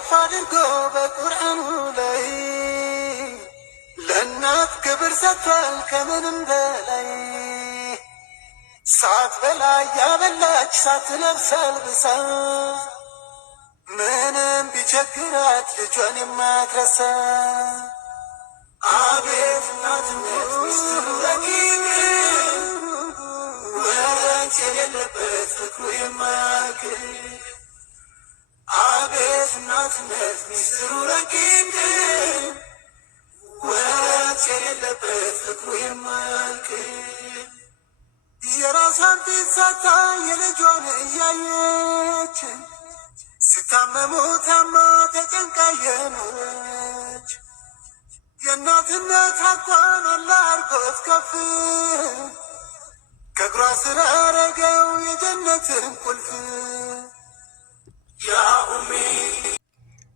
ከፍ አድርጎ በቁርአኑ ላይ ለእናት ክብር ሰጥቷል ከምንም በላይ። ሳትበላ ያበላች ሳትለብስ አልብሳ ምንም ቢቸግራት ልጇን የማትረሳ አቤት እናትነት ሚስጥሩ ረቂቅ ወራጅ የሌለበት ፍቅሩ የማያልቅ አቤት እናትነት ሚስጥሩ ረቂቅ ወራጅ የሌለበት ፍቅሩ የማያልቅ የራሷን ፊት ሳታ የልጇን እያየች ስታመሙ ታማ ተጨንቃ የኖረች የእናትነት ሐቋን አላህ አርጎት ከፍ ከእግሯ ስር አረገው የጀነትን ቁልፍ ያ ኡሚ።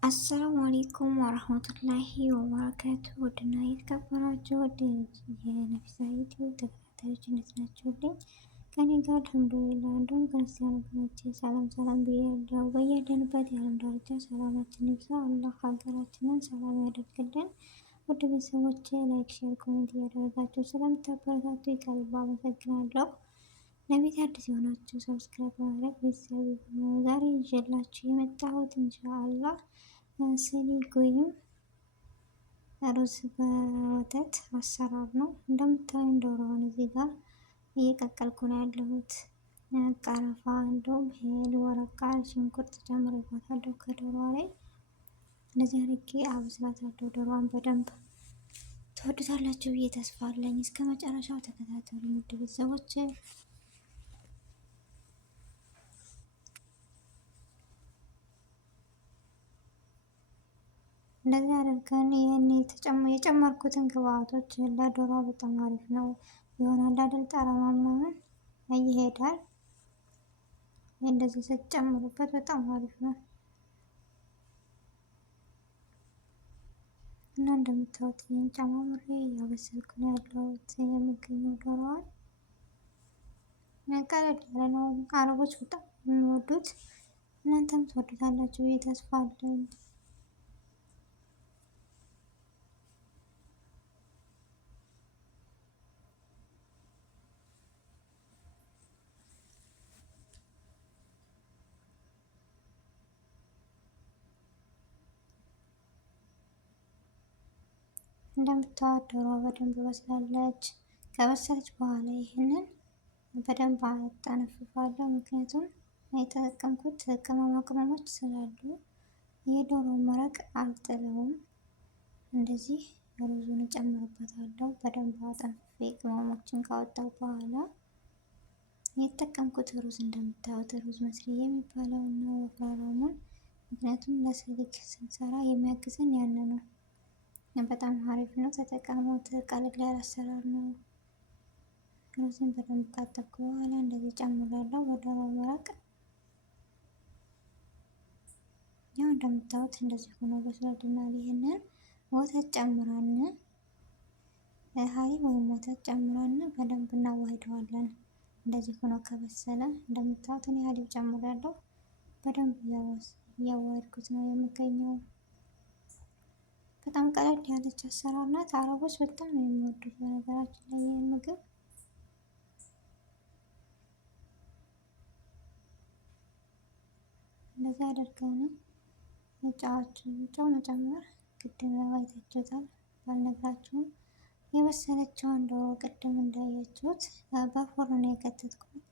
አሰላሙ አሌይኩም ወረህመቱላሂ ወበረካቱ። ውድና የተከበራችሁ ወደ የነፊሳ ዩቲዩብ ተከታታዮች እንዴት ናችሁልኝ? ከኔ ጋር አልሐምዱሊላህ። እንዲሁም ክርስቲያን ወገኖቼ ሰላም ሰላም ብያለሁ። በያለንበት የዓለም ዳርቻ ሰላማችን ይብዛ። አላህ ሀገራችንን ሰላም ያደርግልን። ውድ ቤተሰቦቼ ላይክ፣ ሼር፣ ኮሜንት እያደረጋችሁ ስለምታበረታቱ ከልብ አመሰግናለሁ። ለቤት አዲስ የሆናችሁ ሰብስክራይብ በማድረግ ቤተሰብ ነው። ዛሬ ይዤላችሁ የመጣሁት ኢንሻአላህ ስሊግ ወይም ሩዝ በወተት አሰራር ነው። እንደምታዩኝ ዶሮውን እዚህ ጋር እየቀቀልኩ ነው ያለሁት። ቀረፋ እንዲሁም ሄል፣ ወረቃ፣ ሽንኩርት ጨምሬበታለሁ ከዶሮዋ ላይ እንደዚህ አድርጌ አብስላታለሁ። ዶሮዋን በደንብ ትወዱታላችሁ ብዬ ተስፋ አለኝ። እስከ መጨረሻው ተከታተሉ ውድ ቤተሰቦች። እንደዚህ አድርገን ይህን የጨመርኩትን ግብአቶች ለዶሮ በጣም አሪፍ ነው ይሆናል አይደል? ጠረኗ ምናምን ይሄዳል። እንደዚህ ስትጨምሩበት በጣም አሪፍ ነው እና እንደምታዩት ይህን ጨማምሬ እያበሰልኩ ነው ያለሁት የሚገኘው ዶሮዋን። ቀለል ያለ ነው። አረቦች በጣም የሚወዱት እናንተም ትወዱታላችሁ ብዬ ተስፋ አለኝ። እንደምታዩት ዶሮዋ በደንብ በስላለች። ከበሰለች በኋላ ይህንን በደንብ አጠነፍፋለሁ። ምክንያቱም የተጠቀምኩት ቅመማ ቅመሞች ስላሉ የዶሮ መረቅ አልጥለውም። እንደዚህ ሩዙን እጨምርበታለሁ። በደንብ አጠንፍፌ ቅመሞችን ካወጣው በኋላ የተጠቀምኩት ሩዝ እንደምታዩት ሩዝ መስሪ የሚባለው ነው፣ ወፍራሙን። ምክንያቱም ለስሊግ ስንሰራ የሚያግዘን ያን ነው። በጣም አሪፍ ነው፣ ተጠቀሙት። ቀለል ያለ አሰራር ነው። ሩዝን በደንብ ካጠብኩ በኋላ እንደዚህ ጨምራለሁ ወደ መረቅ። ያው እንደምታዩት እንደዚህ ሆኖ በስሎልናል። ይሄንን ወተት ጨምረን ሀሊብ ወይም ወተት ጨምረን በደንብ እናዋህደዋለን። እንደዚህ ሆኖ ከበሰለ እንደምታዩት እኔ ሀሊብ ጨምራለሁ። በደንብ እያዋህድኩት ነው የሚገኘው። በጣም ቀለል ያለች አሰራር ናት። አረቦች በጣም ነው የሚወዱት በነገራችን ላይ ይህ ምግብ። እንደዚህ አድርገን ጨው መጨመር ግድ ነው። አይታችሁታል ባልነግራችሁም። የበሰለችውን ዶሮ ቅድም እንዳያችሁት በፎርኖ የከተትኩት።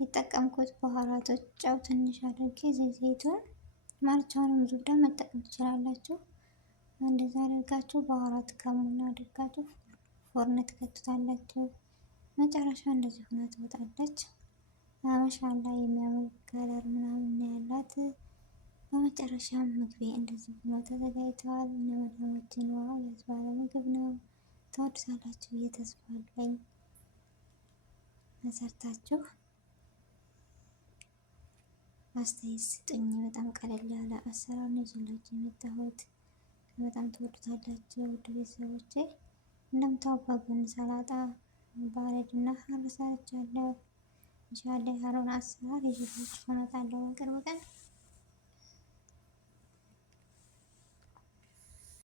የጠቀምኩት ባህራቶች ጨው ትንሽ አድርጌ ዘይቱን ማርቻውንም ዙብዳ መጠቀም ትችላላችሁ። እንደዛ አድርጋችሁ ባህራት ከሙና አድርጋችሁ ፎርን ትከቱታላችሁ። መጨረሻ እንደዚህ ሆና ትወጣለች። ማሻአላ የሚያምር ከለር ምናምን ያላት። በመጨረሻም ምግቤ እንደዚህ ሆኖ ተዘጋጅተዋል። እነ መዳሞችን ዋው ያስባለ ምግብ ነው። ተወዱታላችሁ ብዬ ተስፋ አለኝ። መሰርታችሁ አስተያየት ስጡኝ። በጣም ቀለል ያለ አሰራር ነው ይዤላችሁ የመጣሁት። በጣም ትወዱታላችሁ ውድ ቤተሰቦቼ። እንደምታውቁ በጎን ሰላጣ ባረድና ሀር ሰርቻለሁ። ኢንሻአላህ የሀሩን አሰራር ይዤላችሁ እመጣለሁ በቅርብ ቀን።